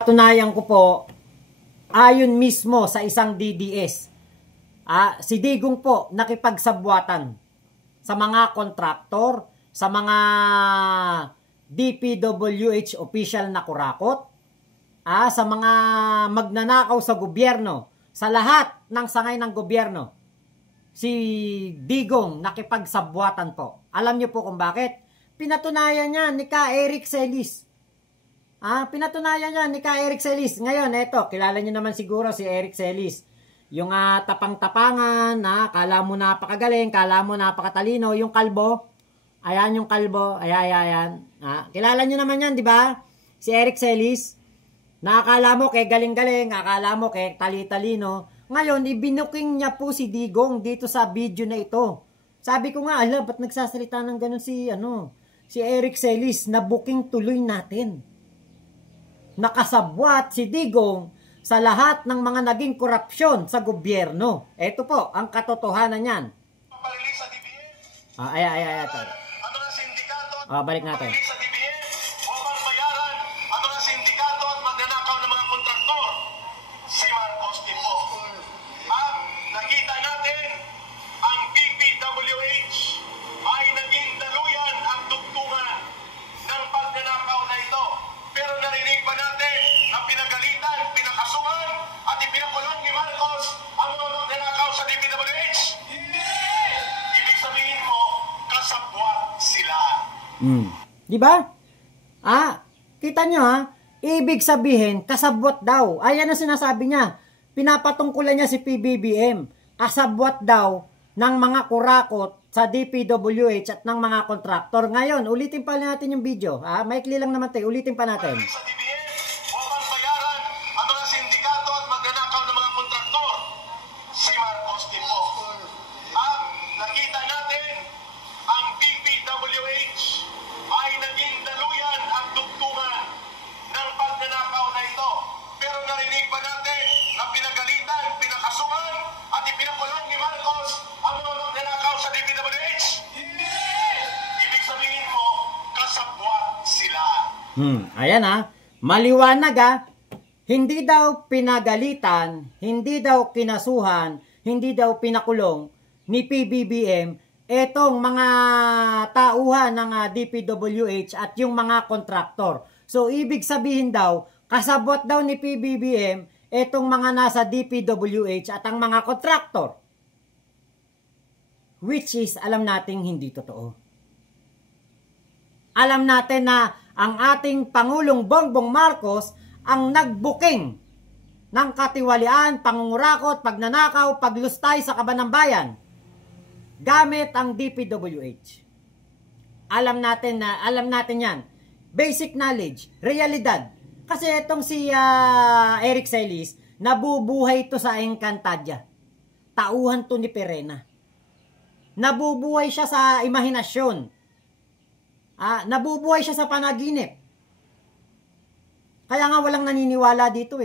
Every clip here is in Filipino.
Patunayan ko po, ayon mismo sa isang DDS, si Digong po nakipagsabwatan sa mga kontraktor, sa mga DPWH official na kurakot, sa mga magnanakaw sa gobyerno, sa lahat ng sangay ng gobyerno. Si Digong nakipagsabwatan po. Alam niyo po kung bakit? Pinatunayan niya ni Ka Eric Celis. Pinatunayan niya ni Ka Eric Celis. Ngayon, eto, kilala niyo naman siguro si Eric Celis. Yung tapang-tapangan, kala mo napakagaling, kala mo napakatalino, yung kalbo. Ayan yung kalbo, ayan. Kilala niyo naman yan, di ba? Si Eric Celis. Nakakala mo kay galing-galing, akala mo kay tali-talino. Ngayon, ibinuking niya po si Digong dito sa video na ito. Sabi ko nga, ba't nagsasalita ng ganun si Eric Celis, na booking tuloy natin. Nakasabwat si Digong sa lahat ng mga naging korupsyon sa gobyerno. Ito po, ang katotohanan niyan. Balik natin. Nakita natin ang DPWH ay naging daluyan at dugtungan ng pagnanakaw na ito. Pero narinig ba natin na pinagalitan, pinakasuhan at ipinakulong ni Marcos ang mga magnanakaw sa DPWH? Hindi! Ibig sabihin mo, kasabwat sila. Di ba? Kita nyo ibig sabihin, kasabwat daw. Ayan ang sinasabi niya. Pinapatungkulan niya si PBBM. Kasabwat daw ng mga kurakot sa DPWH at ng mga kontraktor. Ngayon, ulitin pa natin yung video. Maikli lang naman tayo. Ulitin pa natin. Sa DBM, upang bayaran ang mga sindikato at magnanakaw ng mga kontraktor. Si Marcos din po. Nakita natin ang DPWH ay naging daluyan at dugtungan ng pagnanakaw na ito. Pero narinig ba natin na pinagalitan, pinakasuhan at ipinakulong ni Marcos ang mga magnanakaw sa DPWH? Hindi! Ibig sabihin mo, kasabwat sila. Ayan maliwanag hindi daw pinagalitan, hindi daw kinasuhan, hindi daw pinakulong ni PBBM etong mga tauhan ng DPWH at yung mga kontraktor. So ibig sabihin daw, kasabwat daw ni PBBM etong mga nasa DPWH at ang mga kontraktor. Which is, alam nating hindi totoo. Alam natin na ang ating Pangulong Bongbong Marcos ang nagbuking ng katiwalian, pangungurakot, pagnanakaw, paglustay sa kaban ng bayan gamit ang DPWH. Alam natin yan. Basic knowledge, realidad. Kasi itong si Eric Celis, nabubuhay ito sa Encantadia. Tauhan to ni Perena. Nabubuhay siya sa imahinasyon. Nabubuhay siya sa panaginip. Kaya nga walang naniniwala dito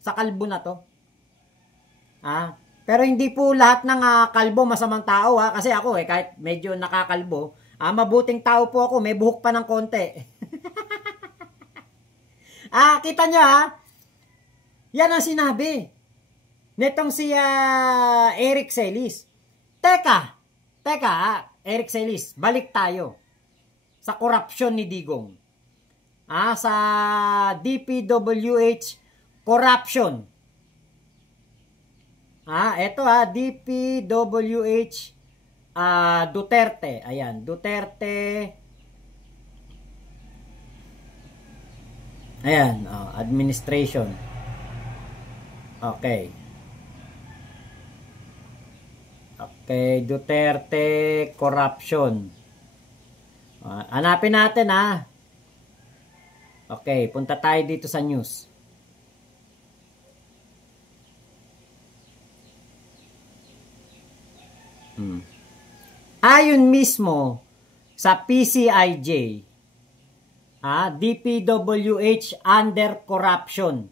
sa kalbo na to. Pero hindi po lahat ng kalbo masamang tao kasi ako kahit medyo nakakalbo, mabuting tao po ako, may buhok pa ng konti. Kita nyo yan ang sinabi nitong si Eric Celis. Teka, Eric Celis, balik tayo sa korupsyon ni Digong. Sa DPWH corruption. Ito DPWH Duterte. Ayan, Duterte. Ayan, administration. Okay, Duterte corruption. Hanapin natin Okay, punta tayo dito sa news. Ayon mismo sa PCIJ, DPWH under corruption.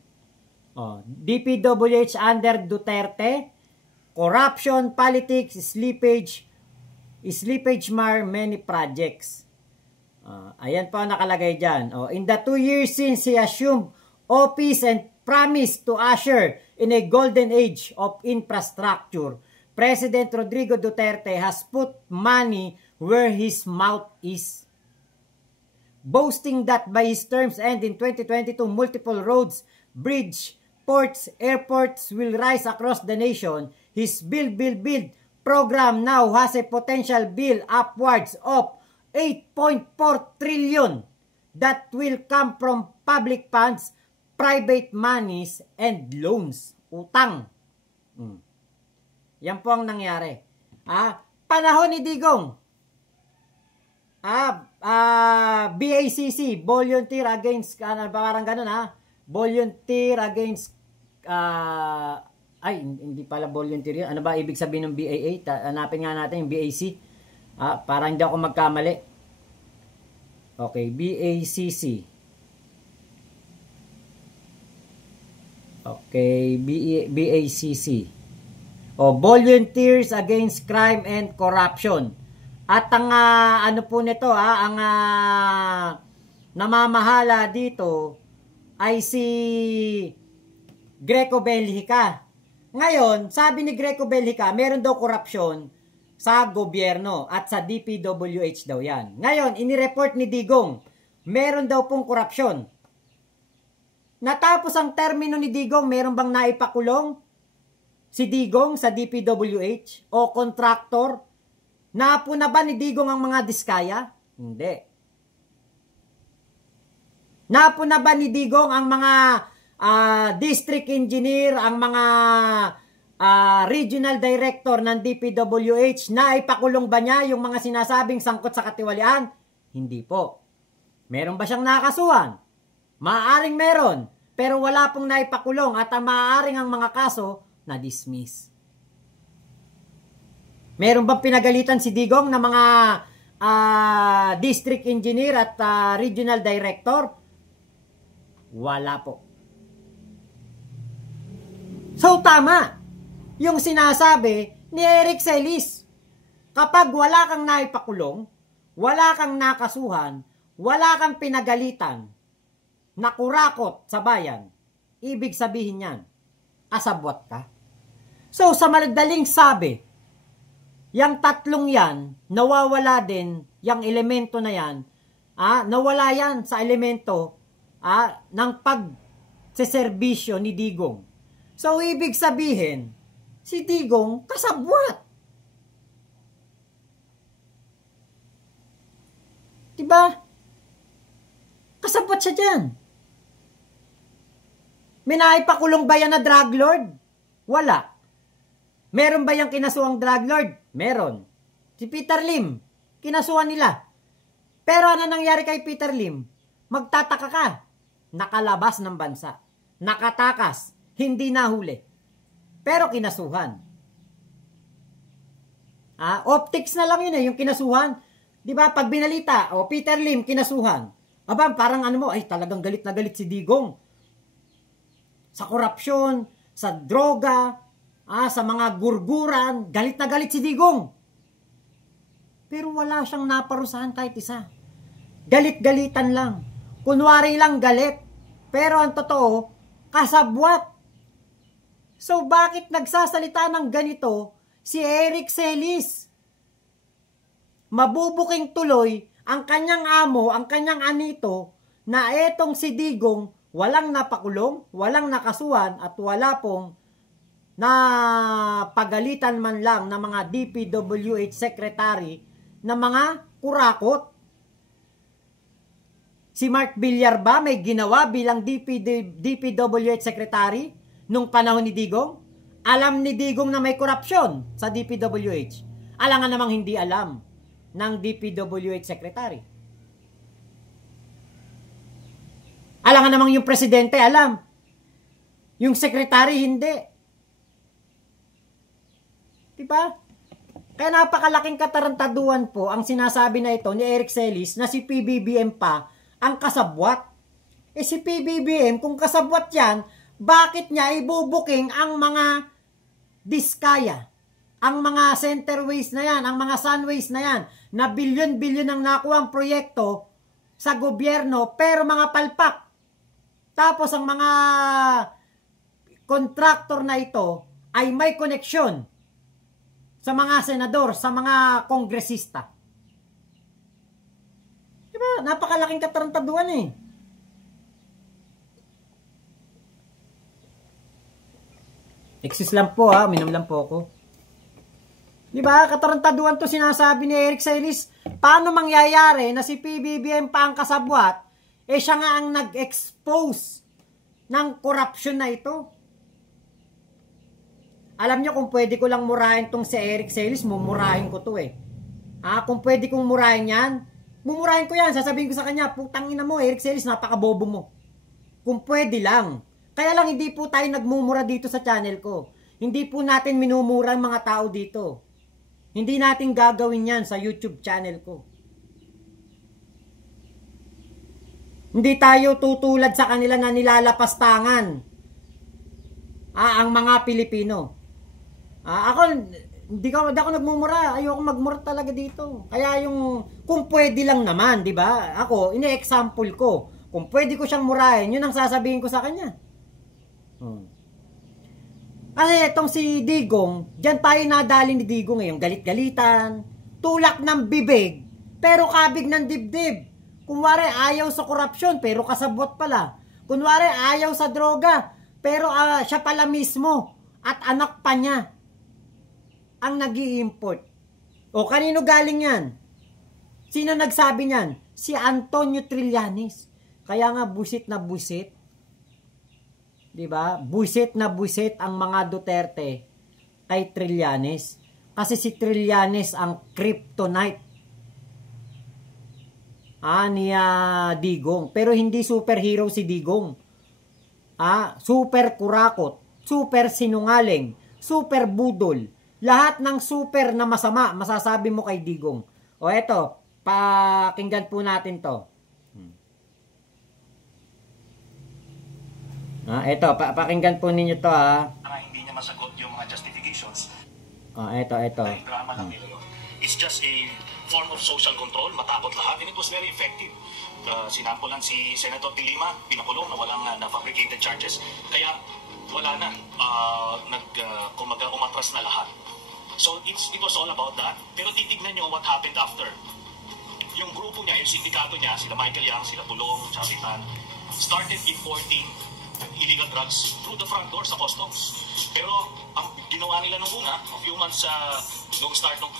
DPWH under Duterte, corruption, politics, slippage mar many projects. Ayan po nakalagay dyan. In the 2 years since he assumed office and promised to usher in a golden age of infrastructure, President Rodrigo Duterte has put money where his mouth is. Boasting that by his terms end in 2022, multiple roads, bridge, ports, airports will rise across the nation, his Build program now has a potential bill upwards of 8.4 trillion that will come from public funds, private monies, and loans. Utang. Yan po ang nangyari. Panahon ni Digong. BACC, volunteer against, parang ganun volunteer against, hindi pala volunteer yun. Ano ba ibig sabihin ng BAA? Hanapin nga natin yung BAC. Para hindi ako magkamali. Okay, BACC. Okay, BACC. Volunteers Against Crime and Corruption. At ang ano po nito, ang namamahala dito ay si Greco Bellica. Ngayon, sabi ni Greco Bellica, meron daw korupsyon sa gobyerno at sa DPWH daw yan. Ngayon, inireport ni Digong, meron daw pong korupsyon. Natapos ang termino ni Digong, meron bang naipakulong si Digong sa DPWH o kontraktor? Napo na ba ni Digong ang mga diskaya? Hindi. Napo na ba ni Digong ang mga district engineer, ang mga regional director ng DPWH na ipakulong ba niya yung mga sinasabing sangkot sa katiwalian? Hindi po. Meron ba siyang nakasuhan? Maaaring meron, pero wala pong naipakulong at maaaring ang mga kaso na-dismiss. Meron bang pinagalitan si Digong na mga district engineer at regional director? Wala po. So tama yung sinasabi ni Eric Celis. Kapag wala kang naipakulong, wala kang nakasuhan, wala kang pinagalitan, nakurakot sa bayan, ibig sabihin yan, asabwat ka. So sa madaling sabi, yang tatlong yan, nawawala din, yung elemento na yan, nawala yan sa elemento ng pagseserbisyo ni Digong. So, ibig sabihin, si Digong kasabwat. Diba? Kasabwat siya dyan. May naipakulong ba yan na drug lord? Wala. Meron ba yung kinasuhang drug lord? Meron. Si Peter Lim, kinasuhan nila. Pero ano nangyari kay Peter Lim? Magtataka ka. Nakalabas ng bansa. Nakatakas. Hindi nahuli. Pero kinasuhan. Optics na lang yun yung kinasuhan. Di ba? Pag binalita, Peter Lim, kinasuhan. Parang talagang galit na galit si Digong. Sa korupsyon, sa droga, sa mga gurguran, galit na galit si Digong. Pero wala siyang naparusahan kahit isa. Galit-galitan lang. Kunwari lang galit. Pero ang totoo, kasabwat. So bakit nagsasalita ng ganito si Eric Celis? Mabubuking tuloy ang kanyang amo, ang kanyang anito, na etong si Digong walang napakulong, walang nakasuhan, at wala pong napagalitan man lang ng mga DPWH secretary na mga kurakot. Si Mark Villar ba may ginawa bilang DPWH secretary nung panahon ni Digong? Alam ni Digong na may korupsyon sa DPWH. Alam nga namang hindi alam ng DPWH secretary. Alam nga namang yung presidente alam. Yung secretary hindi. Diba? Kaya napakalaking katarantaduhan po ang sinasabi na ito ni Eric Celis na si PBBM pa ang kasabwat. Si PBBM, kung kasabwat yan, bakit niya ibubuking ang mga diskaya, ang mga centerways na yan, ang mga sunways na yan, na bilyon-bilyon ang nakuha ang proyekto sa gobyerno, pero mga palpak. Tapos ang mga contractor na ito ay may koneksyon sa mga senador, sa mga kongresista. Diba? Napakalaking katarantaduhan eh. Excuse lang po ha, minum lang po ako. Diba? Katarantaduhan to sinasabi ni Eric Celis. Paano mangyayari na si PBBM pa ang kasabwat, eh siya nga ang nag-expose ng corruption na ito. Alam nyo, kung pwede ko lang murahin tong si Eric Celis, mumurahin ko to eh. Kung pwede kong murahin yan, mumurahin ko yan. Sasabihin ko sa kanya, putang ina mo, Eric Celis, napakabobo mo. Kung pwede lang. Kaya lang hindi po tayo nagmumura dito sa channel ko. Hindi po natin minumura ang mga tao dito. Hindi natin gagawin yan sa YouTube channel ko. Hindi tayo tutulad sa kanila na nilalapastangan ang mga Pilipino. Ako, hindi ako nagmumura. Ayoko magmura talaga dito. Kaya yung, kung pwede lang naman, di ba? Ako, ine-example ko. Kung pwede ko siyang murahin, yun ang sasabihin ko sa kanya. Kasi itong si Digong, dyan tayo nadali ni Digong yung galit-galitan, tulak ng bibig, pero kabig ng dibdib. Kunwari ayaw sa korupsyon, pero kasabot pala. Kunwari ayaw sa droga, pero siya pala mismo at anak pa niya ang nag-i-import. O kanino galing yan? Sino nagsabi niyan? Si Antonio Trillanes. Kaya nga busit na busit. Diba? Busit na busit ang mga Duterte kay Trillanes. Kasi si Trillanes ang kryptonite ni Digong. Pero hindi superhero si Digong. Super kurakot, super sinungaling, super budol. Lahat ng super na masama, masasabi mo kay Digong. O eto, pakinggan po natin to. Eto, pakinggan po ninyo to Hindi niya masagot yung mga justifications. Eto. Drama lang nila yun. It's just a form of social control, matakot lahat, and it was very effective. Sinampulan si Senator De Lima, pinakulong na walang na-fabricated charges, kaya wala na, kumaga umatras na lahat. So it was all about that. Pero titignan nyo what happened after. Yung grupo niya, yung sindikato niya, sila Michael Yang, sila Pulong, Chavitan, started importing illegal drugs through the front door sa customs. Pero ang ginawa nila nung una, a few months nung start ng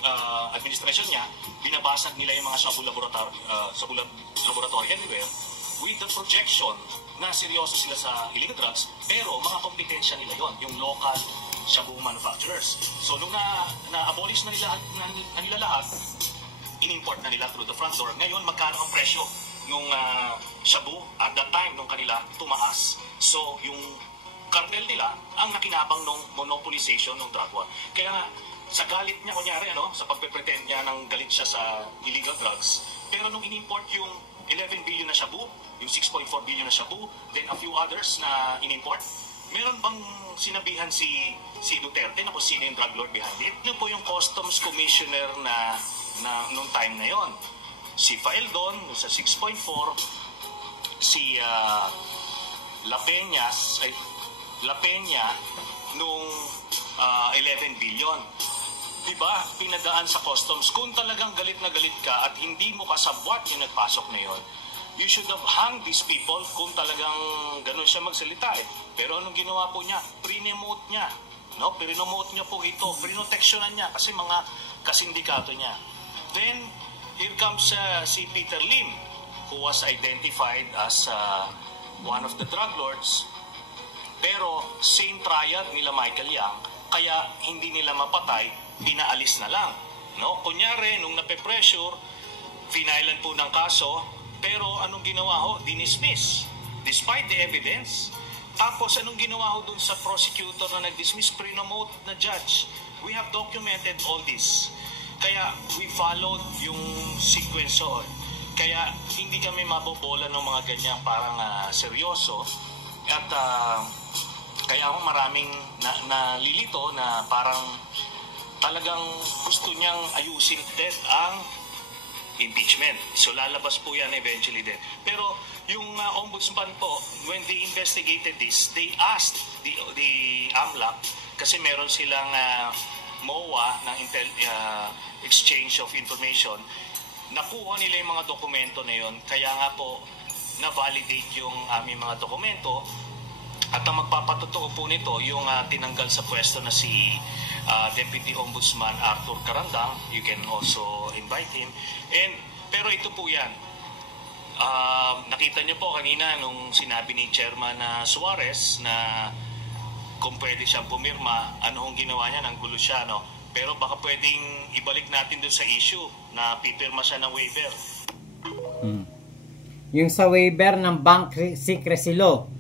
administration niya, binabasag nila yung mga shabu laboratory everywhere with the projection na seryoso sila sa illegal drugs, pero mga kompetensya nila yon, yung local shabu manufacturers. So nung na-abolish na nila lahat, in-import na nila through the front door. Ngayon, magkano ang presyo nung shabu at that time nung kanila tumaas. So yung cartel nila ang nakinabang nung monopolization ng drug war. Kaya sa galit niya, kunyari, sa pagpe-pretend niya ng galit siya sa illegal drugs, pero nung in-import yung 11 billion na shabu, yung 6.4 billion na shabu, then a few others na in-import, meron bang sinabihan si Duterte na kung sino yung drug lord behind it? Yun po yung Customs Commissioner na nung time na yon. Si Faeldon sa 6.4, si La Peña nung 11 billion. Diba, pinadaan sa customs. Kung talagang galit na galit ka at hindi mo kasabwat yung nagpasok na yon, you should have hung these people kung talagang ganun siya magsalita eh. Pero anong ginawa po niya? Pre-promote niya. Pre-promote niya po ito. Pre-protectionan niya kasi mga kasindikato niya. Then, here comes si Peter Lim, who was identified as one of the drug lords. Pero same trial nila Michael Yang, kaya hindi nila mapatay, pinaalis na lang. Kunyari, nung nape-pressure, finailan po ng kaso, pero anong ginawa ho? Dinismiss. Despite the evidence. Tapos anong ginawa ho dun sa prosecutor na nag-dismiss? Pre-promote na judge. We have documented all this. Kaya we followed yung sequence on. Kaya hindi kami mabobola ng mga ganyan parang seryoso. At kaya ako maraming nalilito na parang talagang gusto niyang ayusin ang impeachment. So lalabas po yan eventually din. Pero yung ombudsman po, when they investigated this, they asked the AMLAC, kasi meron silang MOA ng exchange of information, nakuha nila yung mga dokumento na yun, kaya nga po na-validate yung aming mga dokumento. At ang magpapatotoo po nito, yung tinanggal sa pwesto na si Deputy Ombudsman Arthur Carandang. You can also invite him. Pero ito po yan. Nakita niyo po kanina nung sinabi ni Chairman Suarez na kung pwede siyang pumirma, ano ang ginawa niya, nang gulo siya, no? Pero baka pwedeng ibalik natin dun sa issue na pipirma siya ng waiver. Yung sa waiver ng bank secrecy law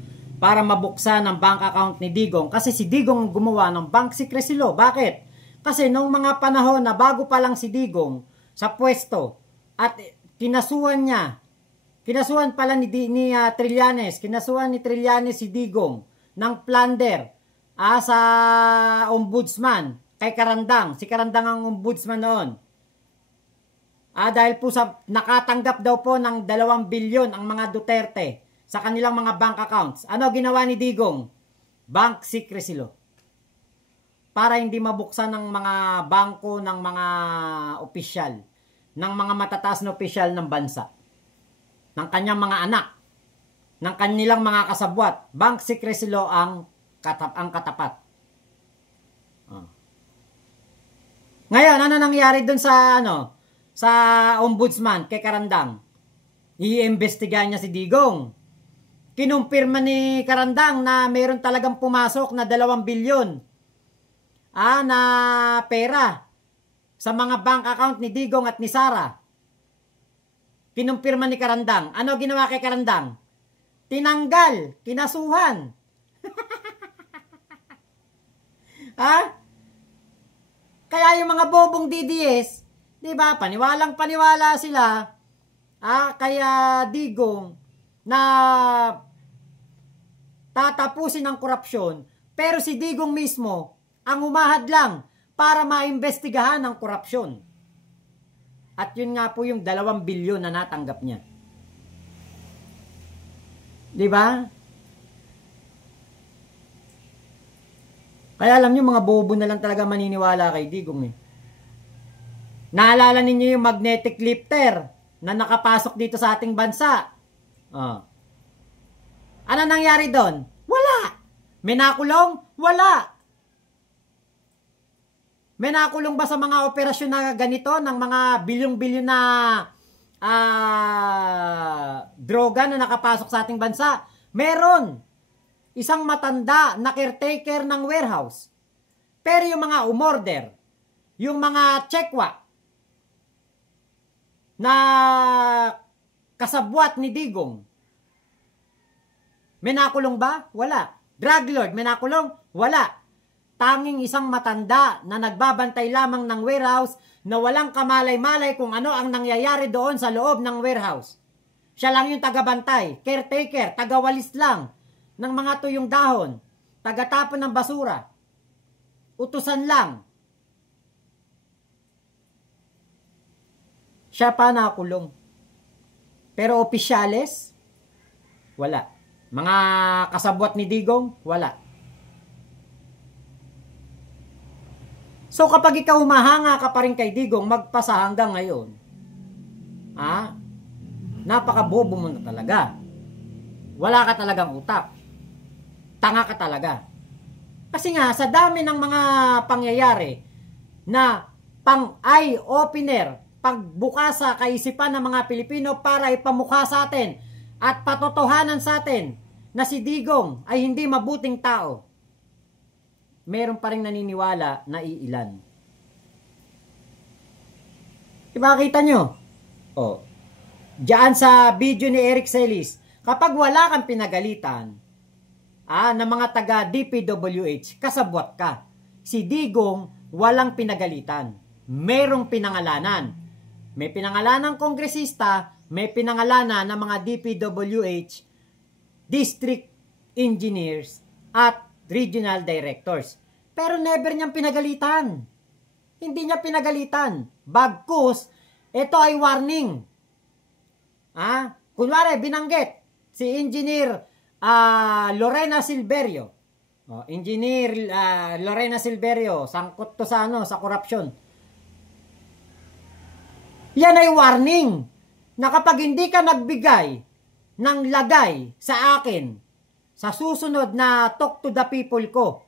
para mabuksan ang bank account ni Digong. Kasi si Digong gumawa ng bank secrecy law. Bakit? Kasi nung mga panahon na bago pa lang si Digong sa pwesto at kinasuhan pala ni Trillanes, kinasuhan ni Trillanes si Digong ng plunder sa ombudsman kay Carandang. Si Carandang ang ombudsman noon. Dahil po sa nakatanggap daw po ng 2 bilyon ang mga Duterte sa kanilang mga bank accounts. Ano ginawa ni Digong? Bank secrecy law. Para hindi mabuksan ng mga bangko ng mga opisyal, ng mga matataas na opisyal ng bansa, ng kanyang mga anak, ng kanilang mga kasabwat. Bank secrecy law ang katapat. Ngayon, ano nangyari dun sa ombudsman kay Carandang? I-imbestigahan niya si Digong. Kinumpirma ni Carandang na mayroon talagang pumasok na 2 bilyon na pera sa mga bank account ni Digong at ni Sara. Kinumpirma ni Carandang. Ano ginawa kay Carandang? Tinanggal, kinasuhan. Kaya yung mga bobong DDS, di ba, paniwalang-paniwala sila, kaya Digong na tatapusin ang korupsyon, pero si Digong mismo ang umahad lang para maimbestigahan ang korupsyon. At yun nga po yung 2 bilyon na natanggap niya. Di ba? Kaya alam nyo, mga bobo na lang talaga maniniwala kay Digong eh. Naalala ninyo yung magnetic lifter na nakapasok dito sa ating bansa? Ano nangyari doon? Wala. May nakulong? Wala. May nakulong ba sa mga operasyon na ganito ng mga bilyong-bilyon na droga na nakapasok sa ating bansa? Meron. Isang matanda na caretaker ng warehouse. Pero yung mga umorder, yung mga chekwa na kasabwat ni Digong, may nakulong ba? Wala. Drug lord, may nakulong? Wala. Tanging isang matanda na nagbabantay lamang ng warehouse na walang kamalay-malay kung ano ang nangyayari doon sa loob ng warehouse. Siya lang yung tagabantay, caretaker, tagawalis lang ng mga tuyong dahon, tagatapon ng basura. Utusan lang. Siya pa nakulong. Pero opisyales, wala. Mga kasabwat ni Digong, wala. So kapag ikaw humahanga ka pa rin kay Digong, magpasa hanggang ngayon, napakabobo mo na talaga. Wala ka talagang utak. Tanga ka talaga. Kasi nga, sa dami ng mga pangyayari na pang-eye opener, pagbuka sa kaisipan ng mga Pilipino para ipamukha sa atin at patotohanan sa atin na si Digong ay hindi mabuting tao, meron pa rin naniniwala na iilan. Diba kita nyo? Diyan sa video ni Eric Celis, kapag wala kang pinagalitan ng mga taga DPWH, kasabwat ka. Si Digong walang pinagalitan. Merong pinangalanan. May pinangalanan kongresista, may pinangalanan ng mga DPWH, district engineers, at regional directors. Pero never niyang pinagalitan. Hindi niya pinagalitan. Bagkus, Ito ay warning. Kunwari, binanggit si Engineer Lorena Silverio. Engineer Lorena Silverio, sangkot to sa korupsyon. Yan ay warning na kapag hindi ka nagbigay ng lagay sa akin sa susunod na talk to the people ko,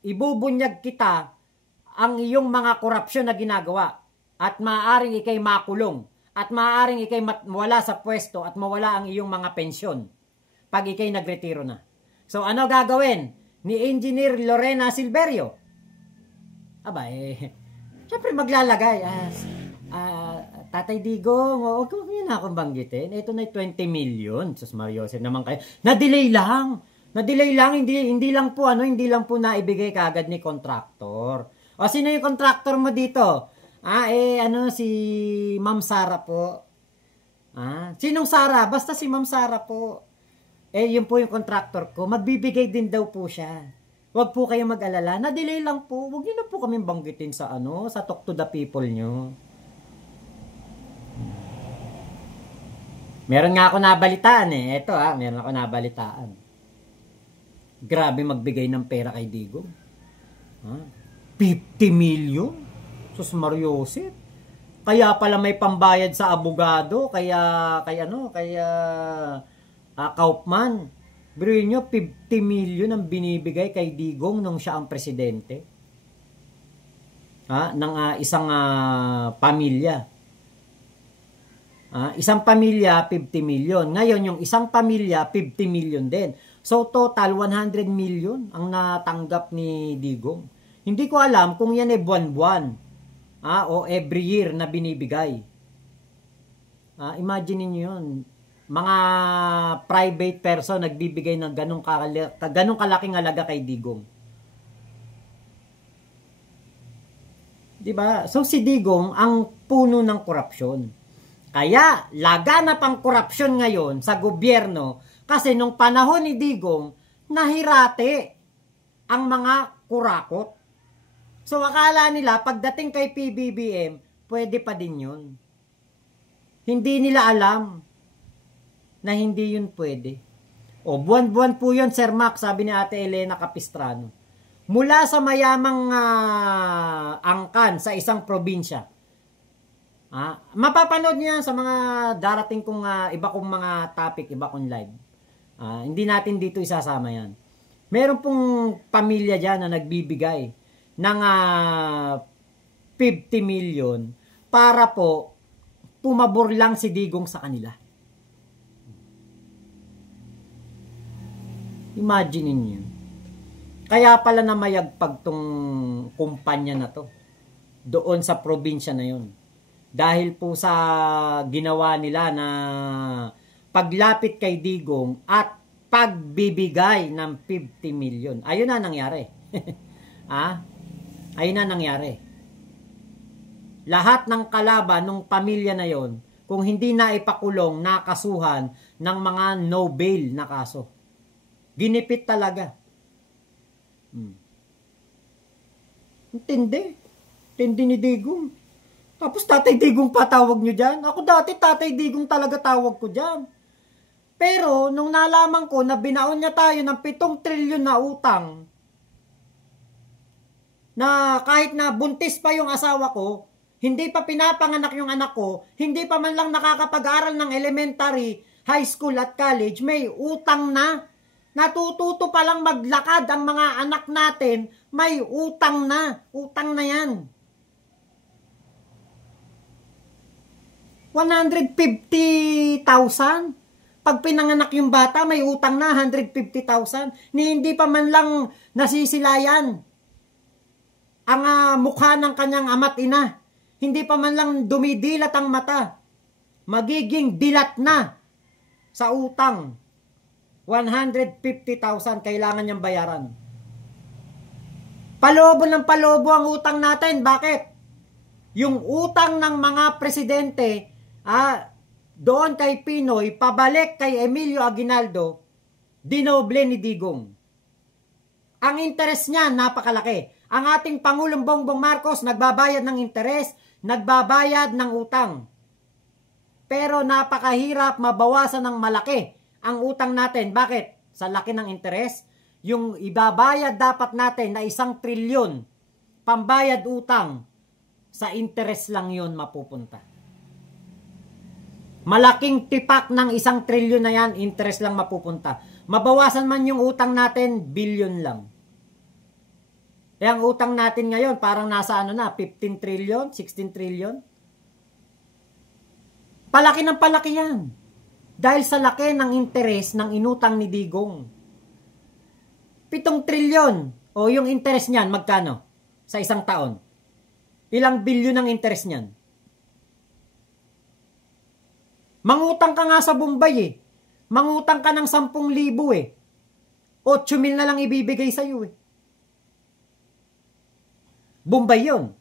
ibubunyag kita ang iyong mga korupsyon na ginagawa at maaaring ikay makulong at maaaring ikay mawala sa pwesto at mawala ang iyong mga pensyon pag ikay nagretiro na. So ano gagawin ni Engineer Lorena Silverio? Siyempre maglalagay. Tatay Digong, huwag mo yun akong banggitin. Ito na 20 million. Sus Mariosep naman kayo. Na-delay lang. Hindi lang po naibigay kaagad ni contractor. O sino yung contractor mo dito? Si Ma'am Sara po. Sinong Sara? Basta si Ma'am Sara po. Yun po yung contractor ko. Magbibigay din daw po siya. Huwag po kayong mag-alala. Na-delay lang po. Huwag niyo na po kami banggitin sa talk to the people nyo. Meron nga ako nabalitaan meron ako nabalitaan. Grabe magbigay ng pera kay Digong. 50 million? Sus Mariosep. Kaya pala may pambayad sa abogado, kaya Kaufman. Biruin nyo, 50 million ang binibigay kay Digong nung siya ang presidente. Ng isang pamilya. Isang pamilya, 50 million. Ngayon, yung isang pamilya, 50 million din. So, total, 100 million ang natanggap ni Digong. Hindi ko alam kung yan ay buwan-buwan. O every year na binibigay. Imagine niyo yun. Mga private person nagbibigay ng ganong kalaking halaga kay Digong. Diba? So, si Digong ang puno ng korupsyon. Kaya, laganap ang korupsyon ngayon sa gobyerno kasi nung panahon ni Digong, nahirate ang mga kurakot. So, akala nila, pagdating kay PBBM, pwede pa din yun. Hindi nila alam na hindi yun pwede. Buwan-buwan po yun, Sir Mac, sabi ni Ate Elena Capistrano. Mula sa mayamang angkan sa isang probinsya, mapapanood niyo yan sa mga darating kong iba kong mga topic, iba kong live. Hindi natin dito isasama yan. Meron pong pamilya dyan na nagbibigay ng 50 million para po pumabor lang si Digong sa kanila. Imagine niyo. Kaya pala na mayagpag tong kumpanya na to doon sa probinsya na yun. Dahil po sa ginawa nila na paglapit kay Digong at pagbibigay ng 50 million. Ayun na nangyari. Ayun na nangyari. Lahat ng kalaban ng pamilya na yon, kung hindi na ipakulong, nakasuhan ng mga no bail na kaso. Ginipit talaga. Intindi ni Digong. Tapos Tatay Digong pa tawag nyo dyan. Ako dati Tatay Digong talaga tawag ko dyan. Pero nung nalaman ko na binaon niya tayo ng 7 trilyon na utang, na kahit na buntis pa yung asawa ko, hindi pa pinapanganak yung anak ko, hindi pa man lang nakakapag-aral ng elementary, high school at college, may utang na. Natututo pa lang maglakad ang mga anak natin, may utang na. Utang na yan. 150,000. Pag pinanganak yung bata, may utang na 150,000. Hindi pa man lang nasisilayan ang mukha ng kanyang ama't ina. Hindi pa man lang dumidilat ang mata. Magiging dilat na sa utang. 150,000 kailangan niyang bayaran. Palobo ng palobo ang utang natin. Bakit? Yung utang ng mga presidente, doon kay Pinoy, pabalik kay Emilio Aguinaldo, dinoble ni Digong. Ang interest niya, napakalaki. Ang ating Pangulong Bongbong Marcos, nagbabayad ng interest. nagbabayad ng utang. Pero napakahirap mabawasan ng malaki ang utang natin. Bakit? Sa laki ng interes. Yung ibabayad dapat natin na 1 trilyon pambayad utang, sa interes lang yun mapupunta. Malaking tipak ng 1 trilyon na yan, interes lang mapupunta. Mabawasan man yung utang natin, billion lang. Eh ang utang natin ngayon, parang nasa 15 trillion, 16 trillion. Palaki ng palaki yan. Dahil sa laki ng interes ng inutang ni Digong. 7 trilyon. O yung interes niyan, magkano? Sa isang taon. Ilang bilyon ang interes niyan? Mangutang ka nga sa Bombay eh. Mangutang ka ng 10,000 eh. 8,000 na lang ibibigay sa'yo eh. Bombay yun.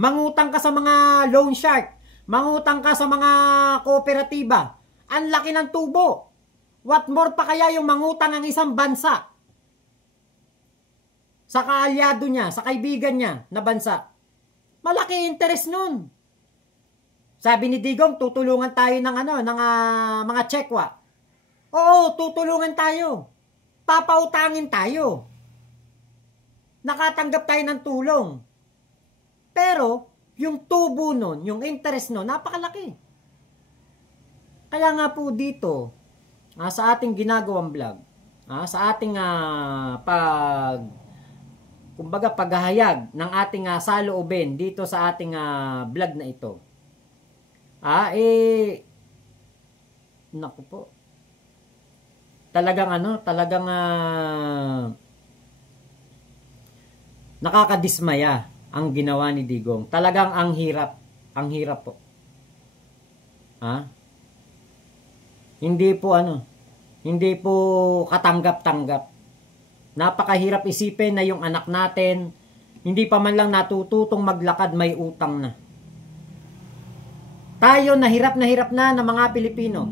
Mangutang ka sa mga loan shark. Mangutang ka sa mga kooperatiba. Ang laki ng tubo. What more pa kaya yung mangutang ang isang bansa? Sa kaalyado niya, sa kaibigan niya na bansa. Malaki interest nun. Sabi ni Digong, tutulungan tayo ng mga tsekwa. Oo, tutulungan tayo. Papautangin tayo. Nakatanggap tayo ng tulong. Pero, yung tubo nun, yung interest nun, napakalaki. Kaya nga po dito, sa ating ginagawang vlog, sa ating paghahayag ng ating saloobin dito sa ating vlog na ito. Naku po. Talagang nakakadismaya ang ginawa ni Digong. Talagang ang hirap po. Hindi po katanggap-tanggap. Napakahirap isipin na yung anak natin, hindi pa man lang natututong maglakad, may utang na. Tayo, na hirap na ng mga Pilipino.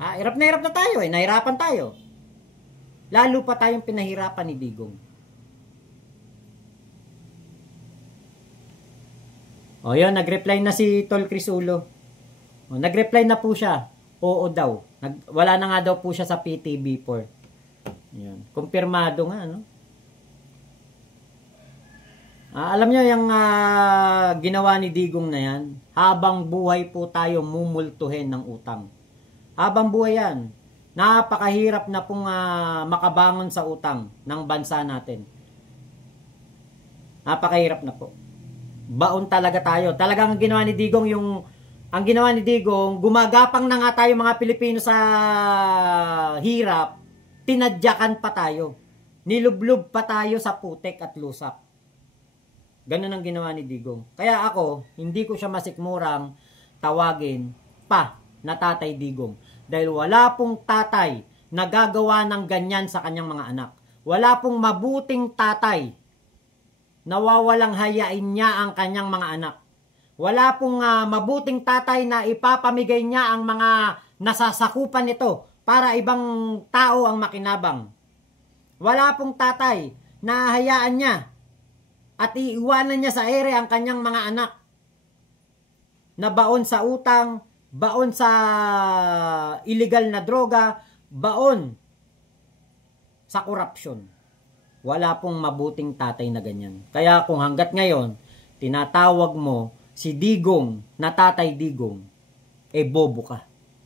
Hirap na tayo nahirapan tayo. Lalo pa tayong pinahirapan ni Digong. Yun, nag-reply na si Tol Crisulo. Nag-reply na po siya. Oo daw. Wala na nga daw po siya sa PTB4. Yan. Kumpirmado nga, no? Alam nyo yung ginawa ni Digong na yan, habang buhay po tayo mumultuhin ng utang. Habang buhay yan, napakahirap na pong makabangon sa utang ng bansa natin. Napakahirap na po. Baon talaga tayo. Talagang ang ginawa ni Digong, gumagapang na nga tayo mga Pilipino sa hirap, tinadyakan pa tayo. Nilublob pa tayo sa putek at lusak. Ganun ang ginawa ni Digong. Kaya ako, hindi ko siya masikmurang tawagin pa na Tatay Digong. Dahil wala pong tatay na gagawa ng ganyan sa kanyang mga anak. Wala pong mabuting tatay na wawalang hayain niya ang kanyang mga anak. Wala pong mabuting tatay na ipapamigay niya ang mga nasasakupan nito para ibang tao ang makinabang. Wala pong tatay na hayaan niya at iiwanan niya sa ere ang kanyang mga anak na baon sa utang, baon sa illegal na droga, baon sa korupsyon. Wala pong mabuting tatay na ganyan. Kaya kung hanggat ngayon, tinatawag mo si Digong na Tatay Digong, bobo ka.